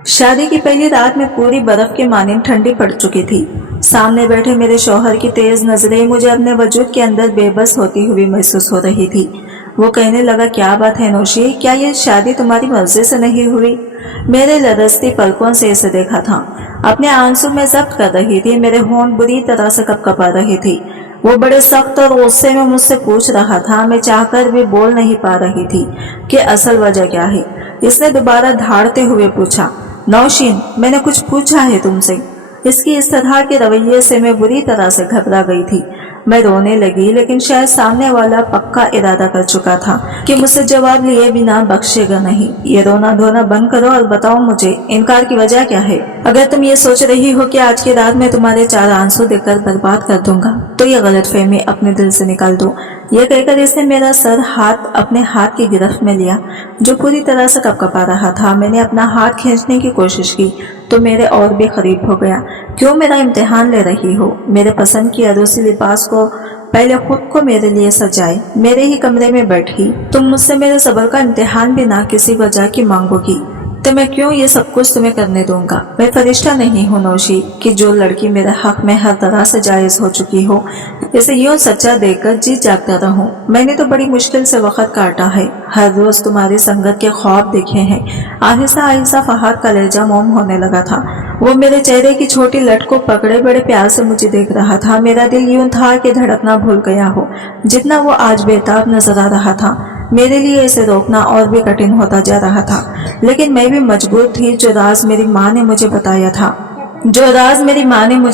शादी की पहली रात में पूरी बर्फ के मानिंद ठंडी पड़ चुकी थी। सामने बैठे मेरे शौहर की तेज नजरें मुझे अपने वजूद के अंदर बेबस होती हुई महसूस हो रही थी। वो कहने लगा, क्या बात है नौशी, क्या ये शादी तुम्हारी मर्जी से नहीं हुई? मेरे लरजती पलकों से इसे देखा था। अपने आंसू में जब्त कर रही थी। मेरे होंठ बुरी तरह से कपकपा रही थी। वो बड़े सख्त और गुस्से में मुझसे पूछ रहा था। मैं चाहकर भी बोल नहीं पा रही थी कि असल वजह क्या है। इसने दोबारा धाड़ते हुए पूछा, नौशीन, मैंने कुछ पूछा है तुमसे? इसकी इस तरह के रवैये से मैं बुरी तरह से घबरा गई थी। मैं रोने लगी, लेकिन शायद सामने वाला पक्का इरादा कर चुका था कि मुझसे जवाब लिए बिना बख्शेगा नहीं। ये रोना धोना बंद करो और बताओ मुझे इनकार की वजह क्या है। अगर तुम ये सोच रही हो कि आज की रात में तुम्हारे 4 आंसू देकर बर्बाद कर दूंगा, तो ये गलतफहमी अपने दिल से निकाल दो। यह कहकर इसने मेरा सर अपने हाथ की गिरफ्त में लिया, जो पूरी तरह से कपकपा रहा था। मैंने अपना हाथ खींचने की कोशिश की तो मेरे और भी करीब हो गया। क्यों मेरा इम्तिहान ले रही हो? मेरे पसंद की अरूसी लिबास को पहले खुद को मेरे लिए सजाए, मेरे ही कमरे में बैठी तुम मुझसे मेरे सब्र का इम्तिहान भी ना किसी वजह की मांगोगी, तो मैं क्यों ये सब कुछ तुम्हें करने दूंगा? मैं फरिश्ता नहीं हूँ नौशी कि जो लड़की मेरे हक में हर तरह से जायज हो चुकी हो, इसे यूं सच्चा देकर जी जागता रहूं। मैंने तो बड़ी मुश्किल से वक्त काटा है। हर रोज तुम्हारी संगत के ख्वाब देखे हैं। आहिस्ता आहिस्ता फहाद का लहजा मोम होने लगा था। वो मेरे चेहरे की छोटी लट को पकड़े बड़े प्यार से मुझे देख रहा था। मेरा दिल यूं था कि धड़कना भूल गया हो, जितना वो आज बेताब नजर आ रहा था। मेरे लिए इसे रोकना और भी कठिन होता जा रहा था, लेकिन मैं भी मजबूर थी। जो राज मेरी माँ ने मुझे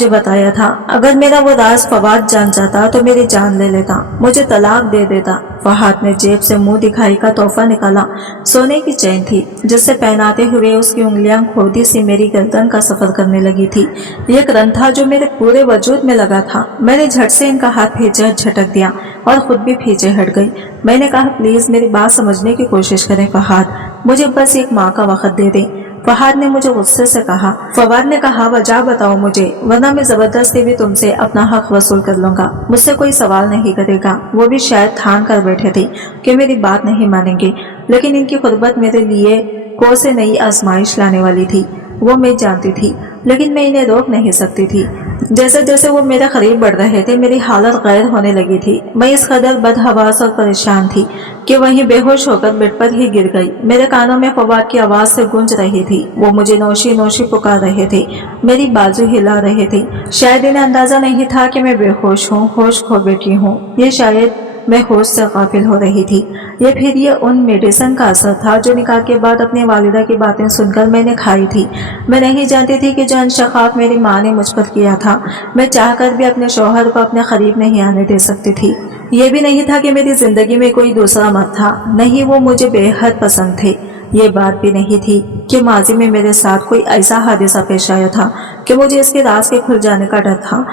बताया था, अगर मेरा वो राज फवाद जान जाता तो मेरी जान ले लेता, मुझे तलाक दे देता। फहाद ने जेब से मुंह दिखाई का तोहफा निकाला। सोने की चैन थी, जिससे पहनाते हुए उसकी उंगलियां खोदी सी मेरी गर्दन का सफर करने लगी थी। ये क्रन था जो मेरे पूरे वजूद में लगा था। मैंने झट से इनका हाथ पीछे झटक दिया और खुद भी पीछे हट गई। मैंने कहा, प्लीज मेरी बात समझने की कोशिश करें फहाद, मुझे बस एक माँ का वक्त दे दें। फवाद ने मुझे गुस्से से कहा, वजह बताओ मुझे, वरना मैं जबरदस्ती भी तुमसे अपना हक वसूल कर लूंगा। मुझसे कोई सवाल नहीं करेगा। वो भी शायद ठान कर बैठे थे कि मेरी बात नहीं मानेंगे, लेकिन इनकी खुर्बत मेरे लिए कौन से नई आजमाइश लाने वाली थी, वो मैं जानती थी, लेकिन मैं इन्हें रोक नहीं सकती थी। जैसे जैसे वो मेरे करीब बढ़ रहे थे, मेरी हालत गैर होने लगी थी। मैं इस कदर बदहवास और परेशान थी कि वहीं बेहोश होकर बेड पर ही गिर गई। मेरे कानों में फवाद की आवाज से गूंज रही थी। वो मुझे नौशी नौशी पुकार रहे थे, मेरी बाजू हिला रहे थे। शायद इन्हें अंदाजा नहीं था कि मैं बेहोश हूँ, होश खो बैठी हूँ। ये शायद मैं होश से गाफिल हो रही थी। ये उन मेडिसिन का असर था जो निकाह के बाद अपनी वालिदा की बातें सुनकर मैंने खाई थी। मैं नहीं जानती थी कि जो इंशकाफ मेरी माँ ने मुझ पर किया था, मैं चाहकर भी अपने शौहर को अपने करीब नहीं आने दे सकती थी। ये भी नहीं था कि मेरी जिंदगी में कोई दूसरा मर्द था, नहीं, वो मुझे बेहद पसंद थे। ये बात भी नहीं थी कि माजी में मेरे साथ कोई ऐसा हादसा पेश आया था कि मुझे इसके राज के खुल जाने का डर था।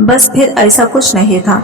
बस फिर ऐसा कुछ नहीं था,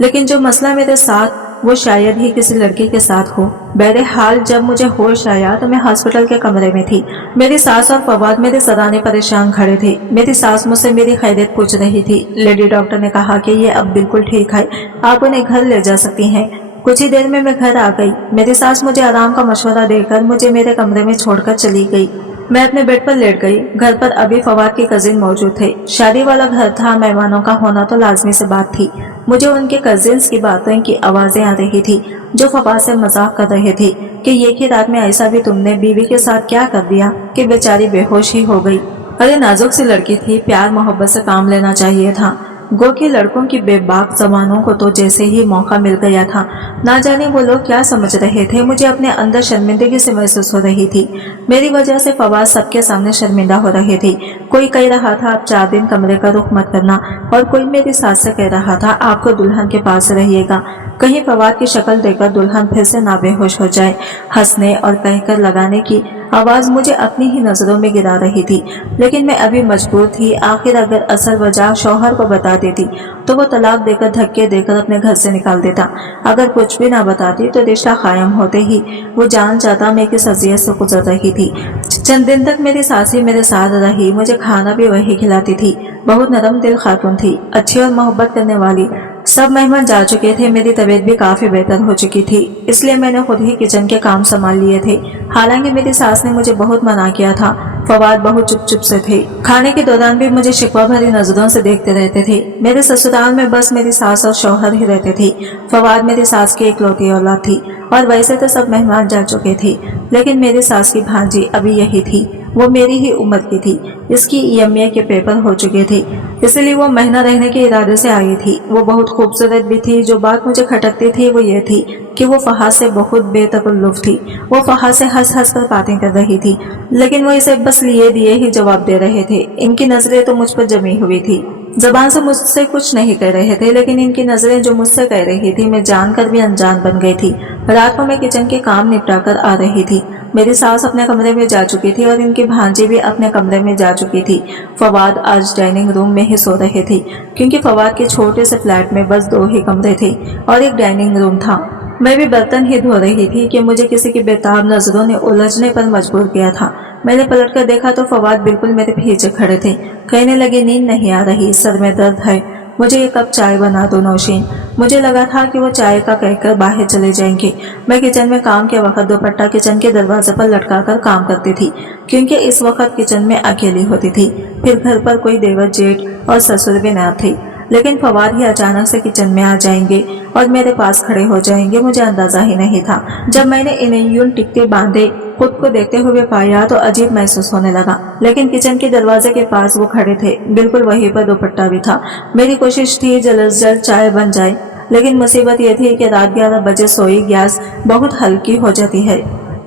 लेकिन जो मसला मेरे साथ वो शायद ही किसी लड़की के साथ हो। बहरहाल जब मुझे होश आया तो मैं हॉस्पिटल के कमरे में थी। मेरी सास और फवाद मेरे सराहने परेशान खड़े थे। मेरी सास मुझसे मेरी खैरियत पूछ रही थी। लेडी डॉक्टर ने कहा कि ये अब बिल्कुल ठीक है, आप उन्हें घर ले जा सकती हैं। कुछ ही देर में मैं घर आ गई। मेरी सास मुझे आराम का मशवरा देकर मुझे मेरे कमरे में छोड़कर चली गई। मैं अपने बेड पर लेट गई। घर पर अभी फवाद के कजिन मौजूद थे। शादी वाला घर था, मेहमानों का होना तो लाजमी से बात थी। मुझे उनके कजिन्स की बातों की आवाजें आ रही थी, जो फवाद से मजाक कर रहे थे कि ये की रात में ऐसा भी तुमने बीवी के साथ क्या कर दिया कि बेचारी बेहोश ही हो गई। अरे नाजुक सी लड़की थी, प्यार मोहब्बत से काम लेना चाहिए था। गो के लड़कों की बेबाक जवानों को तो जैसे ही मौका मिल गया था, ना जाने वो लोग क्या समझ रहे थे। मुझे अपने अंदर शर्मिंदगी से महसूस हो रही थी। मेरी वजह से फवाद सबके सामने शर्मिंदा हो रहे थे। कोई कह रहा था आप 4 दिन कमरे का रुख मत करना, और कोई मेरी सास से कह रहा था आपको दुल्हन के पास रहिएगा, कहीं फवाद की शक्ल देखकर दुल्हन फिर से ना बेहोश हो जाए। हंसने और कहकर लगाने की आवाज मुझे अपनी ही नजरों में गिरा रही थी, लेकिन मैं अभी मजबूर थी। आखिर अगर असल वजह शौहर को बता देती तो वो तलाक देकर धक्के देकर अपने घर से निकाल देता। अगर कुछ भी ना बताती तो रिश्ता कायम होते ही वो जान जाता मैं किस अजियत से गुजर रही थी। चंद दिन तक मेरी सासी मेरे साथ रही। मुझे खाना भी वही खिलाती थी। बहुत नरम दिल खातून थी, अच्छी और मोहब्बत करने वाली। सब मेहमान जा चुके थे। मेरी तबीयत भी काफी बेहतर हो चुकी थी, इसलिए मैंने खुद ही किचन के काम संभाल लिए थे। हालांकि मेरी सास ने मुझे बहुत मना किया था। फवाद बहुत चुप चुप से थे। खाने के दौरान भी मुझे शिकवा भरी नजरों से देखते रहते थे। मेरे ससुराल में बस मेरी सास और शौहर ही रहते थे। फवाद मेरी सास की इकलौती औलाद थी और वैसे तो सब मेहमान जा चुके थे, लेकिन मेरी सास की भांजी अभी यही थी। वो मेरी ही उम्र की थी। इसकी EMA के पेपर हो चुके थे, इसलिए वो महीना रहने के इरादे से आई थी। वो बहुत खूबसूरत भी थी। जो बात मुझे खटकती थी वो ये थी कि वो फहाद से बहुत बेतकल्लुफ थी। वो फहाद से हंस हंस कर बातें कर रही थी, लेकिन वो इसे बस लिए दिए ही जवाब दे रहे थे। इनकी नजरें तो मुझ पर जमी हुई थी। जबान से मुझसे कुछ नहीं कह रहे थे, लेकिन इनकी नजरें जो मुझसे कह रही थी मैं जानकर भी अनजान बन गई थी। रात को मैं किचन के काम निपटा कर आ रही थी। मेरी सास अपने कमरे में जा चुकी थी और इनकी भांजी भी अपने कमरे में जा चुकी थी। फवाद आज डाइनिंग रूम में ही सो रहे थे, क्योंकि फवाद के छोटे से फ्लैट में बस 2 ही कमरे थे और एक डाइनिंग रूम था। मैं भी बर्तन ही धो रही थी कि मुझे किसी की बेताब नजरों ने उलझने पर मजबूर किया था। मैंने पलट कर देखा तो फवाद बिल्कुल मेरे पीछे खड़े थे। कहने लगे, नींद नहीं आ रही, सर में दर्द है, मुझे एक कप चाय बना दो नौशीन। मुझे लगा था कि वो चाय का कहकर बाहर चले जाएंगे। मैं किचन में काम के वक्त दुपट्टा किचन के दरवाजे पर लटका कर काम करती थी, क्योंकि इस वक्त किचन में अकेली होती थी। फिर घर पर कोई देवर जेठ और ससुर भी न थे, लेकिन फवाद ही अचानक से किचन में आ जाएंगे और मेरे पास खड़े हो जाएंगे। मुझे अंदाजा ही नहीं था। जब मैंने इन्हें यूं टिकते बांधे खुद को देखते हुए पाया तो अजीब महसूस होने लगा, लेकिन किचन के दरवाजे के पास वो खड़े थे, बिल्कुल वहीं पर दुपट्टा भी था। मेरी कोशिश थी जल्द से जल्द चाय बन जाए, लेकिन मुसीबत ये थी कि रात 11 बजे सोई गैस बहुत हल्की हो जाती है।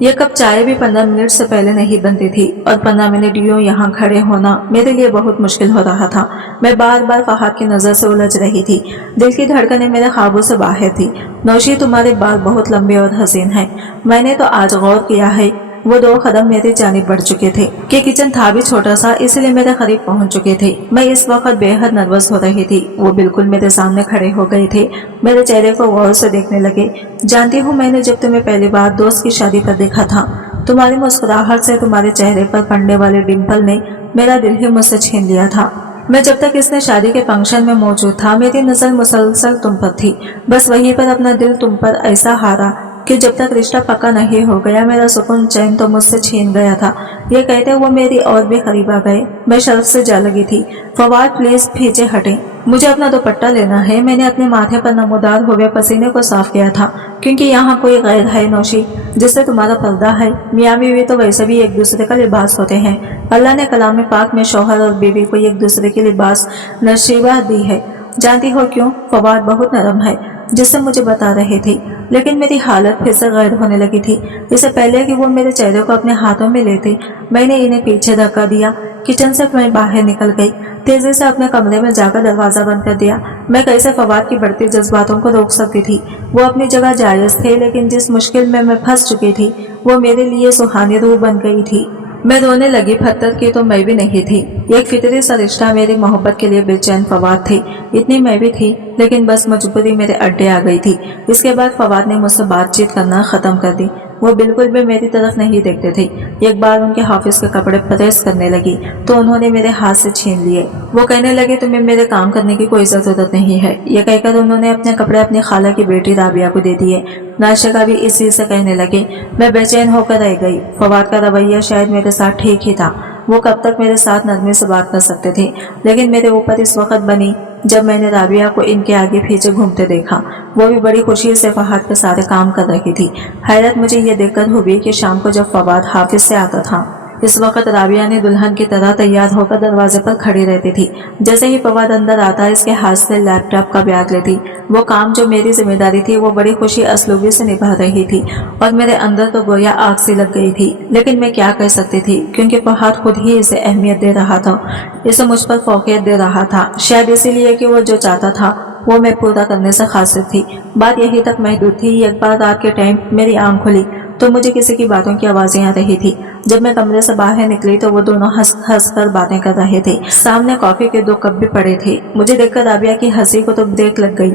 ये कप चाय भी 15 मिनट से पहले नहीं बनती थी और 15 मिनट यूं यहाँ खड़े होना मेरे लिए बहुत मुश्किल हो रहा था। मैं बार बार फहाद की नजर से उलझ रही थी। दिल की धड़कनें मेरे ख्वाबों से बाहर थी। नौशी, तुम्हारे बाल बहुत लंबे और हसीन हैं। मैंने तो आज गौर किया है। वो 2 कदम मेरी जानिब बढ़ चुके थे कि किचन था भी छोटा सा, इसलिए मेरे करीब पहुंच चुके थे। मैं इस वक्त बेहद नर्वस हो रही थी। वो बिल्कुल मेरे सामने खड़े हो गए थे, मेरे चेहरे को गौर से देखने लगे। जानती हूँ, मैंने जब तुम्हें पहली बार दोस्त की शादी पर देखा था, तुम्हारी मुस्कुराहट से तुम्हारे चेहरे पर पड़ने वाले डिम्पल ने मेरा दिल ही मुझसे छीन लिया था। मैं जब तक इसने शादी के फंक्शन में मौजूद था, मेरी नजर मुसलसल तुम पर थी। बस वहीं पर अपना दिल तुम पर ऐसा हारा कि जब तक रिश्ता पक्का नहीं हो गया, मेरा सुकून चैन तो मुझसे छीन गया था। ये कहते वो मेरी और भी करीब आ गए। मैं शर्फ से जा लगी थी। फवाद, प्लीज पीछे हटे, मुझे अपना दुपट्टा लेना है। मैंने अपने माथे पर नमूदार हुए पसीने को साफ किया था, क्योंकि यहाँ कोई गैर है नौशी जिससे तुम्हारा पर्दा है। मियाँ बीवी तो वैसे भी एक दूसरे का लिबास होते हैं। अल्लाह ने कलाम पाक में शौहर और बीवी को एक दूसरे की लिबास नशीबा दी है। जानती हो क्यों? फवाद बहुत नरम है, जिससे मुझे बता रहे थे, लेकिन मेरी हालत फिर से गैर होने लगी थी। इससे पहले कि वो मेरे चेहरे को अपने हाथों में लेते, मैंने इन्हें पीछे धक्का दिया। किचन से मैं बाहर निकल गई। तेजी से अपने कमरे में जाकर दरवाजा बंद कर दिया। मैं कैसे फवाद की बढ़ती जज्बातों को रोक सकती थी? वो अपनी जगह जायज थे, लेकिन जिस मुश्किल में मैं फंस चुकी थी वो मेरे लिए सुहानी रूह बन गई थी। मैं रोने लगी। पत्थर की तो मैं भी नहीं थी। एक फितरी सा रिश्ता मेरी मोहब्बत के लिए बेचैन फवाद थे, इतनी मैं भी थी, लेकिन बस मजबूरी मेरे अड्डे आ गई थी। इसके बाद फवाद ने मुझसे बातचीत करना खत्म कर दी। वो बिल्कुल भी मेरी तरफ नहीं देखते थे। एक बार उनके ऑफिस के कपड़े प्रेस करने लगी तो उन्होंने मेरे हाथ से छीन लिए। वो कहने लगे, तुम्हें मेरे काम करने की कोई जरूरत नहीं है। ये कहकर उन्होंने अपने कपड़े अपनी खाला की बेटी राबिया को दे दिए। नाशिका भी इसी से कहने लगे। मैं बेचैन होकर रह गई। फवाद का रवैया शायद मेरे साथ ठीक ही था। वो कब तक मेरे साथ नरमी से बात कर सकते थे, लेकिन मेरे ऊपर इस वक्त बनी जब मैंने राबिया को इनके आगे पीछे घूमते देखा। वो भी बड़ी खुशी से फवाद के सारे काम कर रही थी। हैरत मुझे ये देखकर हुई कि शाम को जब फवाद हाफिज से आता था, इस वक्त राबिया ने दुल्हन की तरह तैयार होकर दरवाजे पर खड़ी रहती थी। जैसे ही फवाद अंदर आता, इसके हाथ से लैपटॉप का बैग लेती। वो काम जो मेरी जिम्मेदारी थी वो बड़ी खुशी असलूबी से निभा रही थी और मेरे अंदर तो गोया आग सी लग गई थी। लेकिन मैं क्या कह सकती थी, क्योंकि फवाद खुद ही इसे अहमियत दे रहा था, इसे मुझ पर फौकियत दे रहा था। शायद इसीलिए कि वो जो चाहता था वो मैं पूरा करने से खासिर थी। बात यही तक महदूद थी। एक बार रात के टाइम मेरी आंख खुली तो मुझे किसी की बातों की आवाजें आ रही थी। जब मैं कमरे से बाहर निकली तो वो दोनों हंस हंस कर बातें कर रहे थे। सामने कॉफी के 2 कप भी पड़े थे। मुझे देखकर राबिया की हंसी को तो ब्रेक लग गई,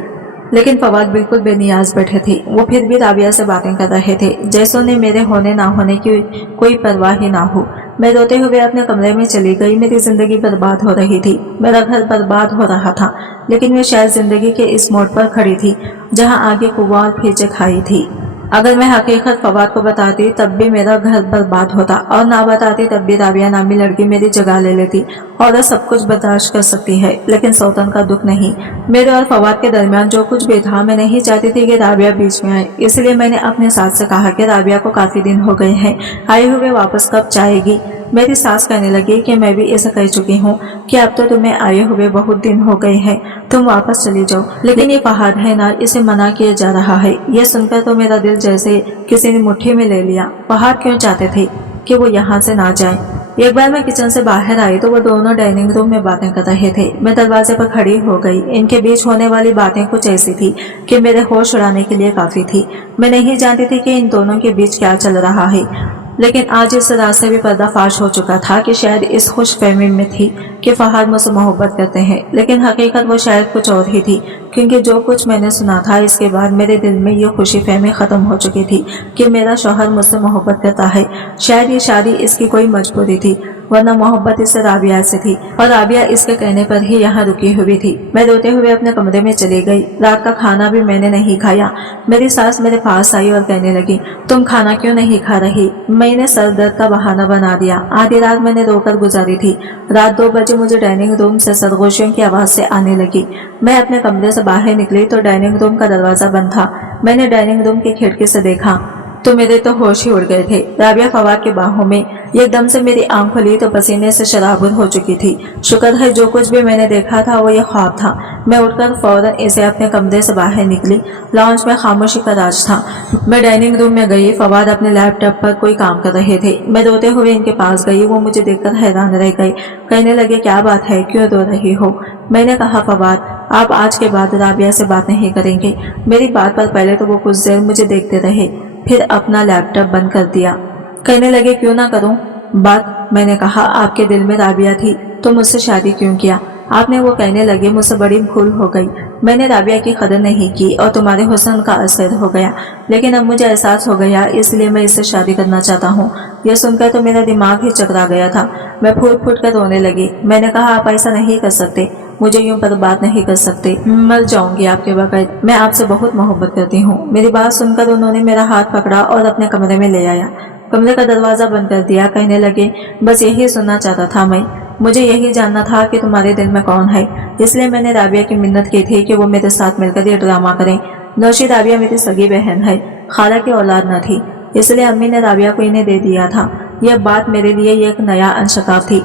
लेकिन फवाद बिल्कुल बेनियाज बैठे थे। वो फिर भी राबिया से बातें कर रहे थे, जैसों ने मेरे होने ना होने की कोई परवाह ही ना हो। मैं रोते हुए अपने कमरे में चली गई। मेरी जिंदगी बर्बाद हो रही थी, मेरा घर बर्बाद हो रहा था, लेकिन मैं शायद जिंदगी के इस मोड़ पर खड़ी थी जहाँ आगे कुआं और पीछे खाई थी। अगर मैं हकीकत फवाद को बताती तब भी मेरा घर बर्बाद होता, और ना बताती तब भी राबिया नामी लड़की मेरी जगह ले लेती। औरत सब कुछ बर्दाश्त कर सकती है, लेकिन सौतन का दुख नहीं। मेरे और फवाद के दरमियान जो कुछ भी था, मैं नहीं चाहती थी कि राबिया बीच में आए। इसलिए मैंने अपने सास से कहा कि राबिया को काफी दिन हो गए हैं, आए हुए वापस कब जाएगी। मेरी सास कहने लगी कि मैं भी ऐसा कह चुकी हूँ कि अब तो तुम्हें आए हुए बहुत दिन हो गए हैं, तुम वापस चली जाओ। लेकिन ये फहाद है ना, इसे मना किया जा रहा है। यह सुनकर तो मेरा दिल जैसे किसी ने मुट्ठी में ले लिया। फहाद क्यों चाहते थे कि वो यहाँ से ना जाए। एक बार मैं किचन से बाहर आई तो वो दोनों डाइनिंग रूम में बातें कर रहे थे। मैं दरवाजे पर खड़ी हो गई। इनके बीच होने वाली बातें कुछ ऐसी थी कि मेरे होश उड़ाने के लिए काफी थी। मैं नहीं जानती थी कि इन दोनों के बीच क्या चल रहा है, लेकिन आज इस रात से भी पर्दाफाश हो चुका था कि शायद इस खुश फहमी में थी कि फहाद मुझसे मोहब्बत करते हैं, लेकिन हकीकत वो शायद कुछ और ही थी। क्योंकि जो कुछ मैंने सुना था, इसके बाद मेरे दिल में ये खुशी फहमी खत्म हो चुकी थी कि मेरा शौहर मुझसे मोहब्बत करता है। शायद ये शादी इसकी कोई मजबूरी थी, वरना मोहब्बत इससे राबिया से थी, और राबिया इसके कहने पर ही यहाँ रुकी हुई थी। मैं रोते हुए अपने कमरे में चली गई। रात का खाना भी मैंने नहीं खाया। मेरी सास मेरे पास आई और कहने लगी, तुम खाना क्यों नहीं खा रही। मैंने सर दर्द का बहाना बना दिया। आधी रात मैंने रोकर गुजारी थी। रात 2 बजे मुझे डाइनिंग रूम से सरगोशियों की आवाज से आने लगी। मैं अपने कमरे से बाहर निकली तो डाइनिंग रूम का दरवाजा बंद था। मैंने डाइनिंग रूम की खिड़की से देखा तो मेरे तो होश ही उड़ गए थे। राबिया फवाद की बाहों में। एकदम से मेरी आंख खुली तो पसीने से शराबुर हो चुकी थी। शुक्र है जो कुछ भी मैंने देखा था वो ये ख्वाब था। मैं उठकर फौरन इसे अपने कमरे से बाहर निकली। लॉन्च में खामोशी का राज था। मैं डाइनिंग रूम में गई। फवाद अपने लैपटॉप पर कोई काम कर रहे थे। मैं रोते हुए इनके पास गई। वो मुझे देखकर हैरान रह गए। कहने लगे, क्या बात है, क्यों रो रही हो। मैंने कहा, फवाद आप आज के बाद राबिया से बात नहीं करेंगे। मेरी बात पर पहले तो वो कुछ देर मुझे देखते रहे, फिर अपना लैपटॉप बंद कर दिया। कहने लगे, क्यों ना करूं बात। मैंने कहा, आपके दिल में राबिया थी तो मुझसे शादी क्यों किया आपने। वो कहने लगे, मुझसे बड़ी भूल हो गई। मैंने राबिया की कदर नहीं की और तुम्हारे हुस्न का असर हो गया, लेकिन अब मुझे एहसास हो गया, इसलिए मैं इससे शादी करना चाहता हूँ। यह सुनकर तो मेरा दिमाग ही चकरा गया था। मैं फूट फूट कर रोने लगी। मैंने कहा, आप ऐसा नहीं कर सकते, मुझे यूं बर्बाद नहीं कर सकते। मर जाऊंगी आपके बगैर। मैं आपसे बहुत मोहब्बत करती हूँ। मेरी बात सुनकर उन्होंने मेरा हाथ पकड़ा और अपने कमरे में ले आया। कमरे का दरवाजा बंद कर दिया। कहने लगे, बस यही सुनना चाहता था मैं। मुझे यही जानना था कि तुम्हारे दिल में कौन है, इसलिए मैंने राबिया की मिन्नत की थी कि वो मेरे साथ मिलकर ये ड्रामा करें। नौशी राबिया मेरी सगी बहन है, खाला की औलाद न थी, इसलिए अम्मी ने राबिया को इन्हें दे दिया था। यह बात मेरे लिए एक नया अंशकाफ थी।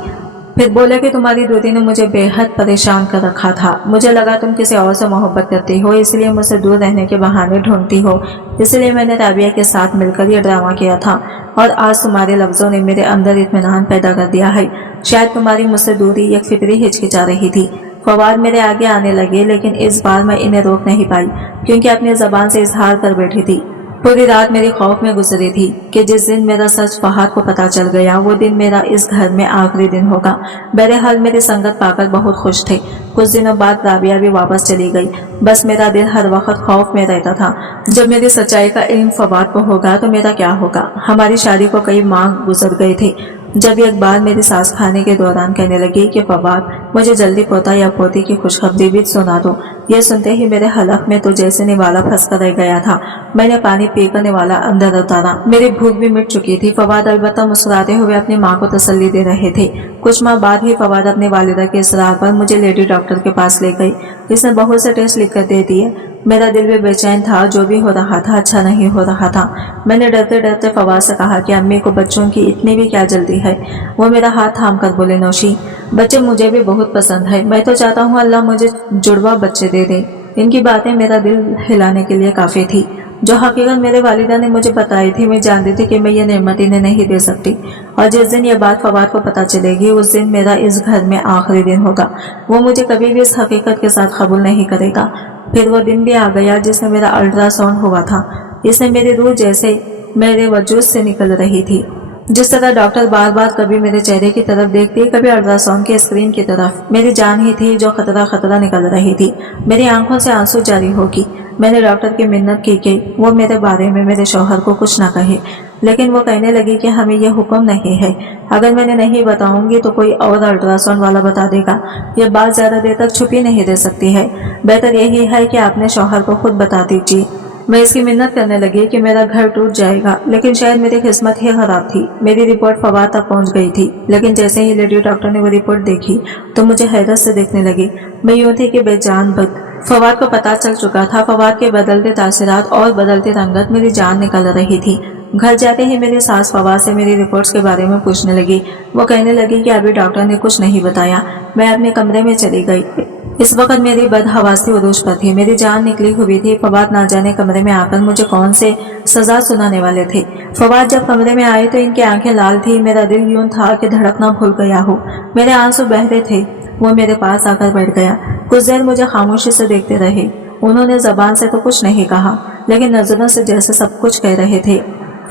फिर बोले कि तुम्हारी दूरी ने मुझे बेहद परेशान कर रखा था। मुझे लगा तुम किसी और से मोहब्बत करती हो, इसलिए मुझसे दूर रहने के बहाने ढूंढती हो, इसलिए मैंने राबिया के साथ मिलकर यह ड्रामा किया था। और आज तुम्हारे लफ्जों ने मेरे अंदर इत्मीनान पैदा कर दिया है। शायद तुम्हारी मुझसे दूरी एक फिक्री हिचकिचा रही थी। फवाद मेरे आगे आने लगे, लेकिन इस बार मैं इन्हें रोक नहीं पाई, क्योंकि अपनी जबान से इजहार कर बैठी थी। पूरी रात मेरी खौफ में गुजरी थी कि जिस दिन मेरा सच फहाद को पता चल गया, वो दिन मेरा इस घर में आखिरी दिन होगा। बहरहाल मेरी संगत पाकर बहुत खुश थे। कुछ दिनों बाद राबिया भी वापस चली गई। बस मेरा दिल हर वक्त खौफ में रहता था, जब मेरी सच्चाई का इल्म फवाद को होगा तो मेरा क्या होगा। हमारी शादी को कई माह गुजर गए थे, जब एक बार मेरी सास खाने के दौरान कहने लगी कि फवाद, मुझे जल्दी पोता या पोती की खुशखबरी भी सुना दो। यह सुनते ही मेरे हलक में तो जैसे निवाला फंस कर रह गया था। मैंने पानी पीकर निवाला अंदर उतारा। मेरी भूख भी मिट चुकी थी। फवाद अलबत्ता मुस्कुराते हुए अपनी माँ को तसल्ली दे रहे थे। कुछ माह बाद ही फवाद अपनी वालिदा के इसरार पर मुझे लेडी डॉक्टर के पास ले गई। इसने बहुत से टेस्ट लिख कर दे दिए। मेरा दिल भी बेचैन था। जो भी हो रहा था अच्छा नहीं हो रहा था। मैंने डरते डरते फवाद से कहा कि अम्मी को बच्चों की इतनी भी क्या जल्दी है। वो मेरा हाथ थाम कर बोले, नौशी, बच्चे मुझे भी बहुत पसंद है। मैं तो चाहता हूँ अल्लाह मुझे जुड़वा बच्चे दे दे। इनकी बातें मेरा दिल हिलाने के लिए काफी थी। जो हकीकत मेरे वालिदा ने मुझे बताई थी, मैं जानती थी कि मैं ये नेमत इन्हें नहीं दे सकती, और जिस दिन ये बात फवाद को पता चलेगी उस दिन मेरा इस घर में आखिरी दिन होगा। वो मुझे कभी भी इस हकीकत के साथ कबूल नहीं करेगा। फिर वो दिन भी आ गया जिसमें मेरा अल्ट्रासाउंड हुआ था। इसमें मेरी रूह जैसे मेरे वजूद से निकल रही थी। जिस तरह डॉक्टर बार बार कभी मेरे चेहरे की तरफ देखती, कभी अल्ट्रासाउंड की स्क्रीन की तरफ, मेरी जान ही थी जो खतरा खतरा निकल रही थी। मेरी आंखों से आंसू जारी होगी। मैंने डॉक्टर की मिन्नत की कि वो मेरे बारे में मेरे शौहर को कुछ ना कहे, लेकिन वो कहने लगी कि हमें यह हुक्म नहीं है। अगर मैंने नहीं बताऊंगी तो कोई और अल्ट्रासाउंड वाला बता देगा। यह बात ज्यादा देर तक छुपी नहीं रह सकती है। बेहतर यही है कि आपने शौहर को खुद बता दीजिए। मैं इसकी मिन्नत करने लगी कि मेरा घर टूट जाएगा, लेकिन शायद मेरी किस्मत ही खराब थी। मेरी रिपोर्ट फवाद तक पहुंच गई थी, लेकिन जैसे ही लेडी डॉक्टर ने वो रिपोर्ट देखी तो मुझे हैरत से देखने लगी। मैं यूं थी कि बेजान बद। फवाद को पता चल चुका था। फवाद के बदलते तासीरात और बदलते रंगत मेरी जान निकल रही थी। घर जाते ही मेरी सास फवाद से मेरी रिपोर्ट्स के बारे में पूछने लगी। वो कहने लगी कि अभी डॉक्टर ने कुछ नहीं बताया। मैं अपने कमरे में चली गई। इस वक्त मेरी बदहवासी उरूज पर थी। मेरी जान निकली हुई थी। फवाद ना जाने कमरे में आकर मुझे कौन से सजा सुनाने वाले थे। फवाद जब कमरे में आए तो इनकी आंखें लाल थी। मेरा दिल यूं था कि धड़कना भूल गया हो। मेरे आंसू बह रहे थे। वो मेरे पास आकर बैठ गया। कुछ देर मुझे खामोशी से देखते रहे। उन्होंने जबान से तो कुछ नहीं कहा, लेकिन नजरों से जैसे सब कुछ कह रहे थे।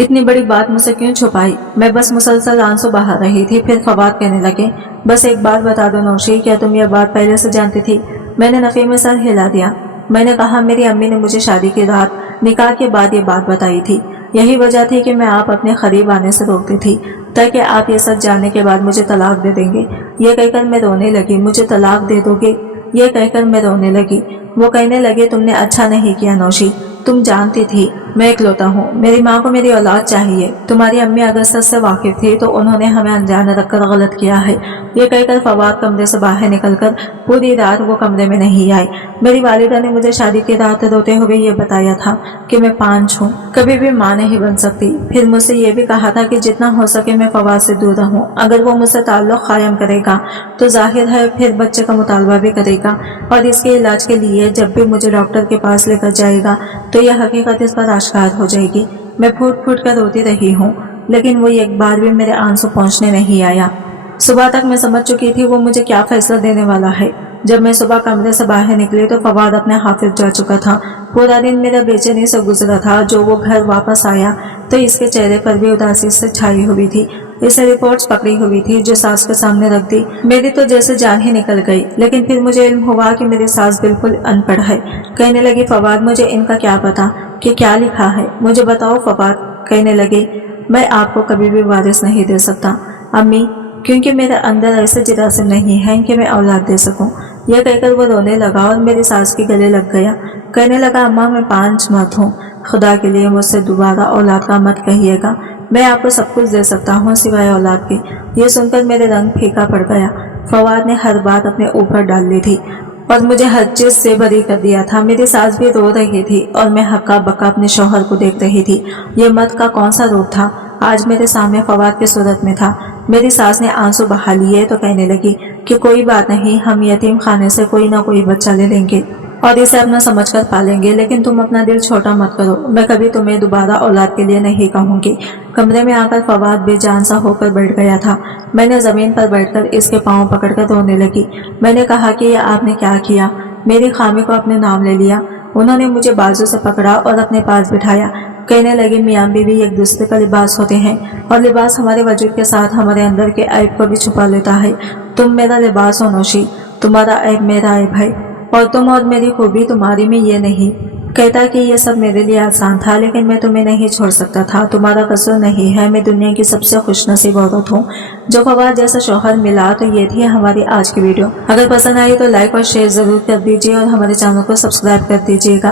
इतनी बड़ी बात मुझसे क्यों छुपाई? मैं बस मुसलसल आंसू बहा रही थी। फिर फवाद कहने लगे, बस एक बात बता दो नौशी, क्या तुम यह बात पहले से जानती थी? मैंने नफी में सर हिला दिया। मैंने कहा, मेरी अम्मी ने मुझे शादी की रात निकाह के बाद ये बात बताई थी। यही वजह थी कि मैं आप अपने करीब आने से रोकती थी, ताकि आप ये सब जानने के बाद मुझे तलाक दे देंगे। ये कहकर मैं रोने लगी। मुझे तलाक दे दोगे? ये कहकर मैं रोने लगी। वो कहने लगे, तुमने अच्छा नहीं किया नौशी, तुम जानती थी मैं इकलौता हूँ। मेरी माँ को मेरी औलाद चाहिए। तुम्हारी अम्मी अगर सच से वाकिफ थी तो उन्होंने हमें अनजान रखकर गलत किया है। ये कहकर फवाद कमरे से बाहर निकलकर पूरी रात वो कमरे में नहीं आए। मेरी वालिदा ने मुझे शादी की रात रोते हुए ये बताया था कि मैं 5 हूँ, कभी भी माँ नहीं बन सकती। फिर मुझसे ये भी कहा था कि जितना हो सके मैं फवाद से दूर रहूँ। अगर वो मुझसे ताल्लुक कायम करेगा तो जाहिर है फिर बच्चे का मुतालबा भी करेगा, और इसके इलाज के लिए जब भी मुझे डॉक्टर के पास लेकर जाएगा तो यह हकीकत इस पर आश्कार हो जाएगी। मैं फूट फूट कर रोती रही हूँ, लेकिन वो एक बार भी मेरे आंसू पहुँचने नहीं आया। सुबह तक मैं समझ चुकी थी वो मुझे क्या फैसला देने वाला है। जब मैं सुबह कमरे से बाहर निकली तो फवाद अपने हाफिज जा चुका था। पूरा दिन मेरा बेचैनी से गुजरा था। जो वो घर वापस आया तो इसके चेहरे पर भी उदासी से छाई हुई थी। इसे रिपोर्ट्स पकड़ी हुई थी जो सास के सामने रख दी। मेरी तो जैसे जान ही निकल गई। लेकिन फिर मुझे इल्म हुआ कि मेरी सास बिल्कुल अनपढ़ है। कहने लगी, फवाद मुझे इनका क्या पता कि क्या लिखा है, मुझे बताओ फवाद। कहने लगे, मैं आपको कभी भी वारिस नहीं दे सकता अम्मी, क्योंकि मेरे अंदर ऐसे जिरासिम नहीं है कि मैं औलाद दे सकूं। यह कहकर वो रोने लगा और मेरी सास के गले लग गया। कहने लगा, अम्मा मैं 5 मर्द हूँ, खुदा के लिए मुझसे दोबारा औलाद का मत कहिएगा। मैं आपको सब कुछ दे सकता हूँ सिवाय औलाद के। ये सुनकर मेरे रंग फीका पड़ गया। फवाद ने हर बात अपने ऊपर डाल ली थी और मुझे हर चीज से बरी कर दिया था। मेरी सास भी रो रही थी और मैं हक्का बक्का अपने शौहर को देख रही थी। ये मर्द का कौन सा रूप था आज मेरे सामने फवाद की सूरत में था। मेरी सास ने आंसू बहा लिए तो कहने लगी कि कोई बात नहीं, हम यतीम खाने से कोई ना कोई बच्चा ले लेंगे और इसे अपना समझकर पालेंगे, लेकिन तुम अपना दिल छोटा मत करो। मैं कभी तुम्हें दोबारा औलाद के लिए नहीं कहूंगी। कमरे में आकर फवाद बेजान सा होकर बैठ गया था। मैंने जमीन पर बैठकर इसके पांव पकड़कर रोने लगी। मैंने कहा कि ये आपने क्या किया? मेरी खामी को अपने नाम ले लिया। उन्होंने मुझे बाजू से पकड़ा और अपने पास बिठाया। कहने लगे, मियाँ बीवी एक दूसरे का लिबास होते हैं और लिबास हमारे वजूद के साथ हमारे अंदर के ऐब को भी छुपा लेता है। तुम मेरा लिबास हो नौशी, तुम्हारा ऐब मेरा ऐब है और तुम और मेरी खूबी तुम्हारी में ये नहीं। कहता कि ये सब मेरे लिए आसान था, लेकिन मैं तुम्हें नहीं छोड़ सकता था। तुम्हारा कसूर नहीं है। मैं दुनिया की सबसे खुशनसीब औरत हूँ जो फवाद जैसा शौहर मिला। तो ये थी हमारी आज की वीडियो। अगर पसंद आई तो लाइक और शेयर जरूर कर दीजिए और हमारे चैनल को सब्सक्राइब कर दीजिएगा।